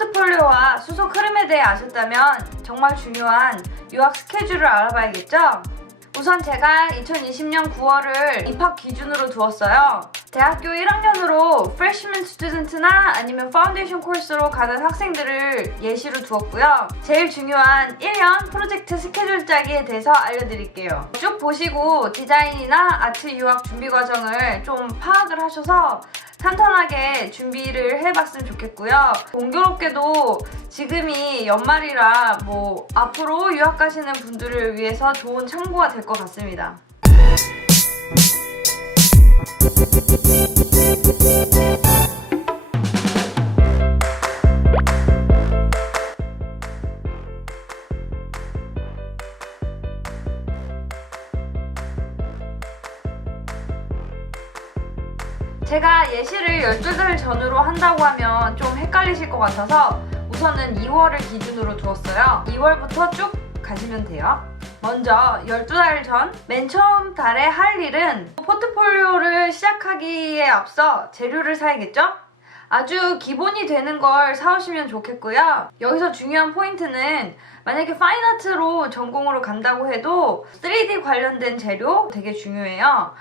포트폴리오와 수속 흐름에 대해 아셨다면 정말 중요한 유학 스케줄을 알아봐야겠죠? 우선 제가 2020년 9월을 입학 기준으로 두었어요. 대학교 1학년으로 freshman student나 아니면 파운데이션 코र्스로 가는 학생들을 예시로 두었고요. 제일 중요한 1년 프로젝트 스케줄 짜기에 대해서 알려드릴게요. 쭉 보시고 디자인이나 아트 유학 준비 과정을 좀 파악을 하셔서 탄탄하게 준비를 해봤으면 좋겠고요. 공교롭게도 지금이 연말이라 앞으로 유학 가시는 분들을 위해서 좋은 참고가 될 것 같습니다. 제가 예시를 12달 전으로 한다고 하면 좀 헷갈리실 것 같아서 우선은 2월을 기준으로 두었어요. 2월부터 쭉 가시면 돼요. 먼저 12달 전 맨 처음 달에 할 일은 포트폴리오를 시작하기에 앞서 재료를 사야겠죠? 아주 기본이 되는 걸 사오시면 좋겠고요. 여기서 중요한 포인트는 만약에 파인아트로 전공으로 간다고 해도 3D 관련된 재료 되게 중요해요.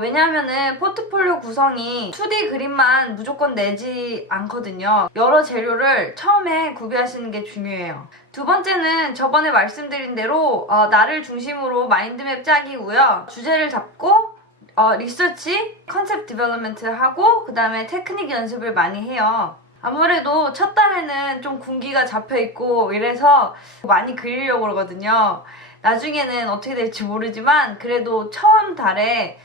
왜냐하면은 포트폴리오 구성이 2D 그림만 무조건 내지 않거든요. 여러 재료를 처음에 구비하시는 게 중요해요. 두 번째는 저번에 말씀드린 대로 나를 중심으로 마인드맵 짜기고요. 주제를 잡고 리서치, 컨셉 디벨롭먼트 하고 그 다음에 테크닉 연습을 많이 해요. 아무래도 첫 달에는 좀 군기가 잡혀있고 이래서 많이 그리려고 그러거든요. 나중에는 어떻게 될지 모르지만 그래도 처음 달에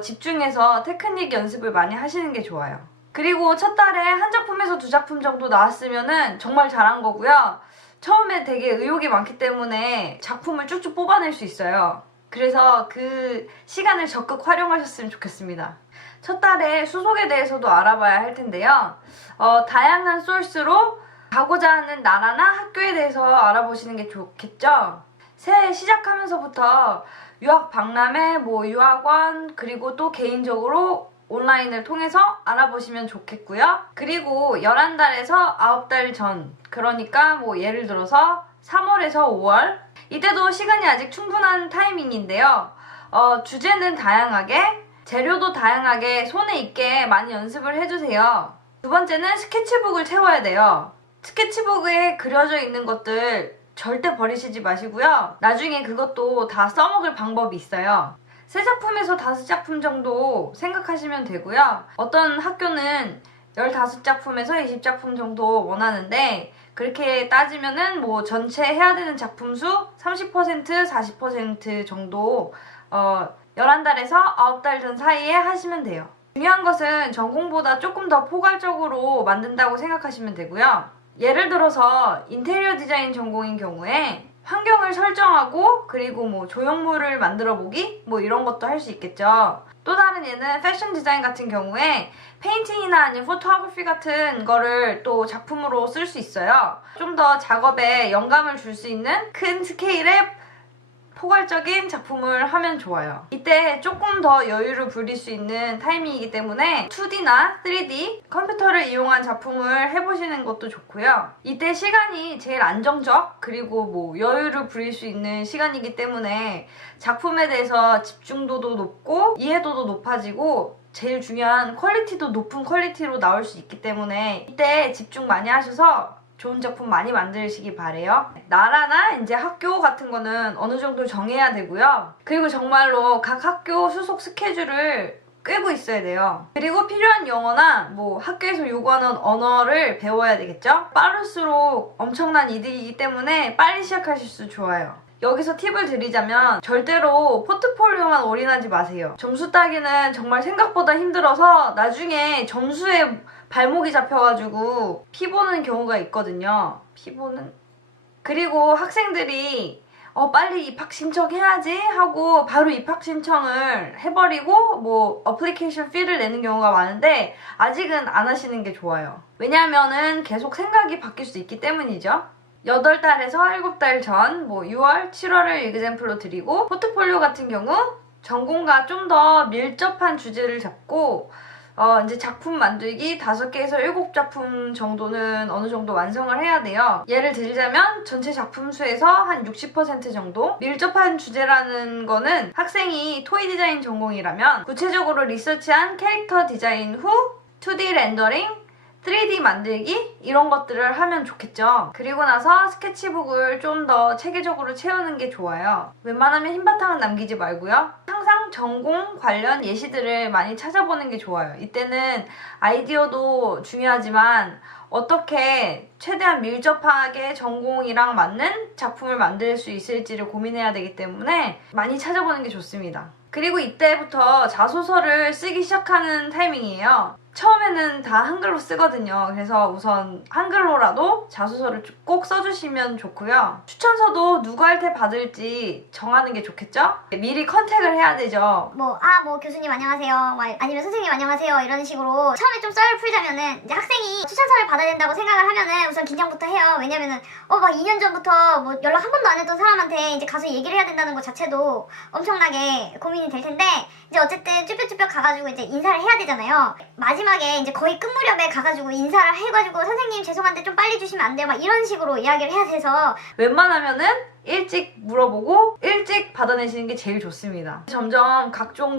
집중해서 테크닉 연습을 많이 하시는 게 좋아요. 그리고 첫 달에 한 작품에서 2작품 정도 나왔으면 정말 잘한 거고요. 처음에 되게 의욕이 많기 때문에 작품을 쭉쭉 뽑아낼 수 있어요. 그래서 그 시간을 적극 활용하셨으면 좋겠습니다. 첫 달에 수속에 대해서도 알아봐야 할 텐데요. 다양한 소스로 가고자 하는 나라나 학교에 대해서 알아보시는 게 좋겠죠? 새해 시작하면서부터 유학 박람회, 유학원, 그리고 또 개인적으로 온라인을 통해서 알아보시면 좋겠고요. 그리고 11달에서 9달 전, 그러니까 예를 들어서 3월에서 5월, 이때도 시간이 아직 충분한 타이밍인데요. 주제는 다양하게, 재료도 다양하게 손에 있게 많이 연습을 해주세요. 두 번째는 스케치북을 채워야 돼요. 스케치북에 그려져 있는 것들 절대 버리시지 마시고요. 나중에 그것도 다 써먹을 방법이 있어요. 3작품에서 5작품 정도 생각하시면 되고요. 어떤 학교는 15작품에서 20작품 정도 원하는데 그렇게 따지면은 전체 해야 되는 작품 수 30%, 40% 정도 11달에서 9달 전 사이에 하시면 돼요. 중요한 것은 전공보다 조금 더 포괄적으로 만든다고 생각하시면 되고요. 예를 들어서 인테리어 디자인 전공인 경우에 환경을 설정하고 그리고 조형물을 만들어 보기 이런 것도 할 수 있겠죠. 또 다른 예는 패션 디자인 같은 경우에 페인팅이나 아니면 포토그래피 같은 거를 또 작품으로 쓸 수 있어요. 좀 더 작업에 영감을 줄 수 있는 큰 스케일의 포괄적인 작품을 하면 좋아요. 이때 조금 더 여유를 부릴 수 있는 타이밍이기 때문에 2D나 3D 컴퓨터를 이용한 작품을 해보시는 것도 좋고요. 이때 시간이 제일 안정적 그리고 여유를 부릴 수 있는 시간이기 때문에 작품에 대해서 집중도도 높고 이해도도 높아지고 제일 중요한 퀄리티도 높은 퀄리티로 나올 수 있기 때문에 이때 집중 많이 하셔서 좋은 작품 많이 만드시기 바래요. 나라나 이제 학교 같은 거는 어느 정도 정해야 되고요. 그리고 정말로 각 학교 수속 스케줄을 꿰고 있어야 돼요. 그리고 필요한 영어나 학교에서 요구하는 언어를 배워야 되겠죠? 빠를수록 엄청난 이득이기 때문에 빨리 시작하실 수 좋아요. 여기서 팁을 드리자면 절대로 포트폴리오만 올인하지 마세요. 점수 따기는 정말 생각보다 힘들어서 나중에 점수에 발목이 잡혀가지고 피 보는 경우가 있거든요. 그리고 학생들이 빨리 입학 신청해야지 하고 바로 입학 신청을 해버리고 어플리케이션 피를 내는 경우가 많은데 아직은 안 하시는 게 좋아요. 왜냐하면은 계속 생각이 바뀔 수 있기 때문이죠. 8달에서 7달 전 6월, 7월을 example로 드리고 포트폴리오 같은 경우 전공과 좀 더 밀접한 주제를 잡고 이제 작품 만들기 5개에서 7작품 정도는 어느 정도 완성을 해야 돼요. 예를 들자면 전체 작품 수에서 한 60% 정도? 밀접한 주제라는 거는 학생이 토이 디자인 전공이라면 구체적으로 리서치한 캐릭터 디자인 후 2D 렌더링, 3D 만들기 이런 것들을 하면 좋겠죠. 그리고 나서 스케치북을 좀 더 체계적으로 채우는 게 좋아요. 웬만하면 흰 바탕은 남기지 말고요. 항상 전공 관련 예시들을 많이 찾아보는 게 좋아요. 이때는 아이디어도 중요하지만 어떻게 최대한 밀접하게 전공이랑 맞는 작품을 만들 수 있을지를 고민해야 되기 때문에 많이 찾아보는 게 좋습니다. 그리고 이때부터 자소서를 쓰기 시작하는 타이밍이에요. 처음에는 다 한글로 쓰거든요. 그래서 우선 한글로라도 자소서를 꼭 써주시면 좋고요. 추천서도 누구한테 받을지 정하는 게 좋겠죠? 미리 컨택을 해야 되죠. 뭐 교수님 안녕하세요, 아니면 선생님 안녕하세요 이런 식으로 처음에 좀 썰을 풀자면은 이제 학생이 추천서를 받아야 된다고 생각을 하면은 우선 긴장부터 해요. 왜냐면은 막 2년 전부터 뭐 연락 한 번도 안 했던 사람한테 이제 가서 얘기를 해야 된다는 것 자체도 엄청나게 고민이 될 텐데 이제 어쨌든 쭈뼛쭈뼛 가가지고 이제 인사를 해야 되잖아요. 마지막에 이제 거의 끝 무렵에 가가지고 인사를 해가지고 선생님 죄송한데 좀 빨리 주시면 안 돼요 막 이런 식으로 이야기를 해야 돼서 웬만하면은 일찍 물어보고 일찍 받아내시는 게 제일 좋습니다. 점점 각종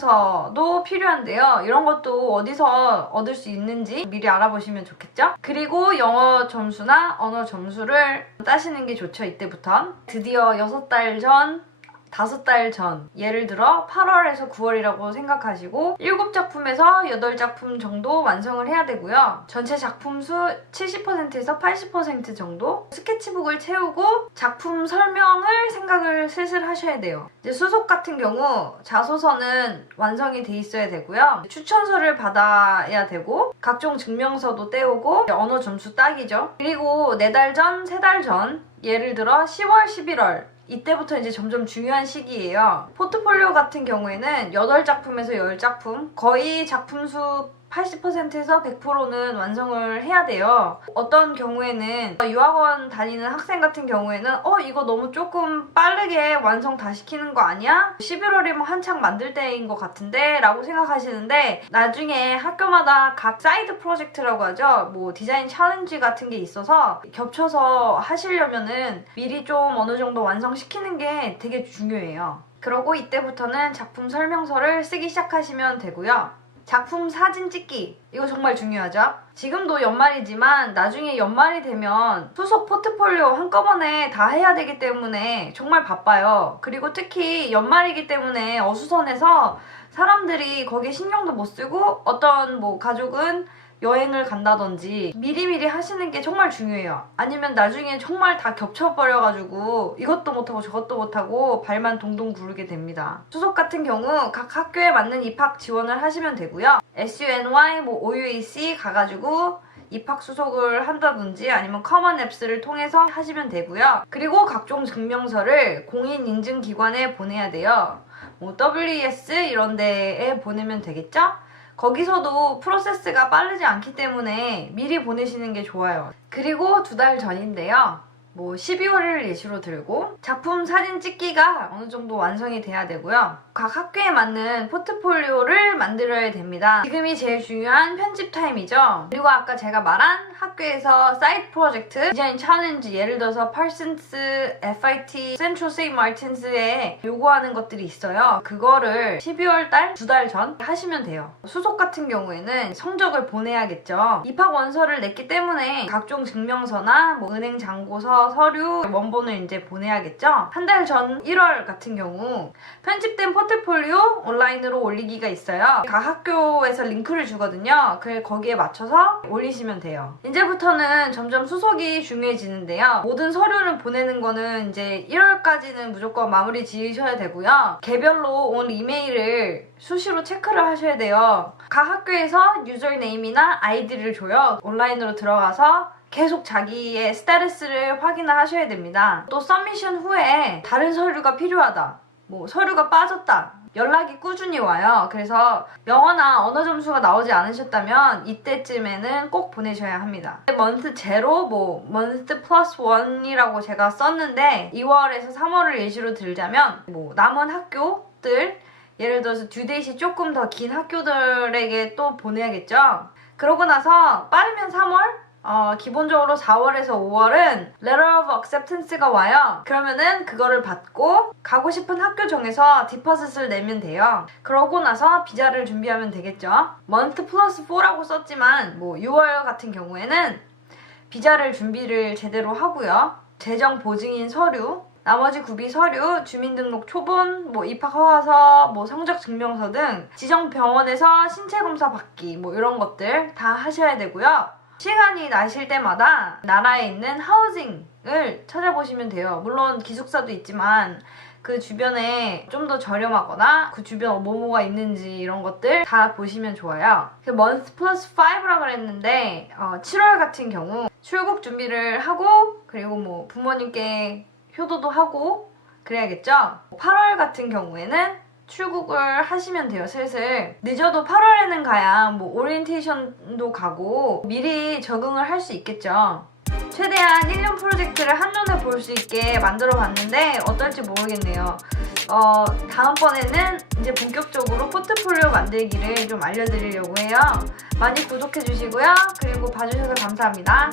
증명서도 필요한데요. 이런 것도 어디서 얻을 수 있는지 미리 알아보시면 좋겠죠? 그리고 영어 점수나 언어 점수를 따시는 게 좋죠. 이때부터 드디어 6달 전 5달 전, 예를 들어 8월에서 9월이라고 생각하시고 7작품에서 8작품 정도 완성을 해야 되고요. 전체 작품 수 70%에서 80% 정도 스케치북을 채우고 작품 설명을 생각을 슬슬 하셔야 돼요. 이제 수속 같은 경우 자소서는 완성이 돼 있어야 되고요. 추천서를 받아야 되고 각종 증명서도 떼오고 언어 점수 따기죠. 그리고 4달 전, 3달 전, 예를 들어 10월, 11월 이때부터 이제 점점 중요한 시기예요. 포트폴리오 같은 경우에는 8작품에서 10작품, 거의 작품 수 80%에서 100%는 완성을 해야 돼요. 어떤 경우에는 유학원 다니는 학생 같은 경우에는 이거 너무 조금 빠르게 완성 다 시키는 거 아니야? 11월이면 한창 만들 때인 것 같은데? 라고 생각하시는데 나중에 학교마다 각 사이드 프로젝트라고 하죠. 뭐 디자인 챌린지 같은 게 있어서 겹쳐서 하시려면은 미리 좀 어느 정도 완성시키는 게 되게 중요해요. 그러고 이때부터는 작품 설명서를 쓰기 시작하시면 되고요. 작품 사진 찍기 이거 정말 중요하죠? 지금도 연말이지만 나중에 연말이 되면 수속 포트폴리오 한꺼번에 다 해야 되기 때문에 정말 바빠요. 그리고 특히 연말이기 때문에 어수선해서 사람들이 거기에 신경도 못 쓰고 어떤 뭐 가족은 여행을 간다든지 미리미리 하시는 게 정말 중요해요. 아니면 나중에 정말 다 겹쳐버려가지고 이것도 못하고 저것도 못하고 발만 동동 구르게 됩니다. 수속 같은 경우 각 학교에 맞는 입학 지원을 하시면 되고요. SUNY, OUAC 가가지고 입학 수속을 한다든지 아니면 커먼 앱스를 통해서 하시면 되고요. 그리고 각종 증명서를 공인인증기관에 보내야 돼요. WES 이런 데에 보내면 되겠죠? 거기서도 프로세스가 빠르지 않기 때문에 미리 보내시는 게 좋아요. 그리고 2달 전인데요. 12월을 예시로 들고 작품 사진 찍기가 어느 정도 완성이 돼야 되고요. 각 학교에 맞는 포트폴리오를 만들어야 됩니다. 지금이 제일 중요한 편집 타임이죠. 그리고 아까 제가 말한 학교에서 사이드 프로젝트, 디자인 챌린지, 예를 들어서 파슨스, FIT, 센트럴 세인트 마틴스에 요구하는 것들이 있어요. 그거를 12월 달 2달 전 하시면 돼요. 수속 같은 경우에는 성적을 보내야겠죠. 입학 원서를 냈기 때문에 각종 증명서나 은행 잔고서, 서류, 원본을 이제 보내야겠죠. 한 달 전 1월 같은 경우 편집된 포트폴리오 온라인으로 올리기가 있어요. 각 학교에서 링크를 주거든요. 거기에 맞춰서 올리시면 돼요. 이제부터는 점점 수속이 중요해지는데요. 모든 서류를 보내는 거는 이제 1월까지는 무조건 마무리 지으셔야 되고요. 개별로 온 이메일을 수시로 체크를 하셔야 돼요. 각 학교에서 유저네임이나 아이디를 줘요. 온라인으로 들어가서 계속 자기의 스테이터스를 확인을 하셔야 됩니다. 또 서미션 후에 다른 서류가 필요하다, 서류가 빠졌다, 연락이 꾸준히 와요. 그래서 영어나 언어 점수가 나오지 않으셨다면 이때쯤에는 꼭 보내셔야 합니다. 먼트 제로, 먼트 플러스 1이라고 제가 썼는데 2월에서 3월을 예시로 들자면 남은 학교들 예를 들어서 듀데이시 조금 더 긴 학교들에게 또 보내야겠죠. 그러고 나서 빠르면 3월? 기본적으로 4월에서 5월은 Letter of Acceptance가 와요. 그러면은 그거를 받고 가고 싶은 학교 정해서 디퍼짓을 내면 돼요. 그러고 나서 비자를 준비하면 되겠죠. month plus 4라고 썼지만 뭐 6월 같은 경우에는 비자를 준비를 제대로 하고요. 재정 보증인 서류, 나머지 구비 서류, 주민등록 초본, 뭐 입학 허가서, 뭐 성적 증명서 등 지정 병원에서 신체 검사 받기 뭐 이런 것들 다 하셔야 되고요. 시간이 나실 때마다 나라에 있는 하우징을 찾아보시면 돼요. 물론 기숙사도 있지만 그 주변에 좀 더 저렴하거나 그 주변 뭐뭐가 있는지 이런 것들 다 보시면 좋아요. month plus 5라고 그랬는데 7월 같은 경우 출국 준비를 하고 그리고 뭐 부모님께 효도도 하고 그래야겠죠. 8월 같은 경우에는 출국을 하시면 돼요. 슬슬 늦어도 8월에는 가야 뭐 오리엔테이션도 가고 미리 적응을 할 수 있겠죠. 최대한 1년 프로젝트를 한눈에 볼 수 있게 만들어 봤는데 어떨지 모르겠네요. 다음번에는 이제 본격적으로 포트폴리오 만들기를 좀 알려드리려고 해요. 많이 구독해 주시고요. 그리고 봐주셔서 감사합니다.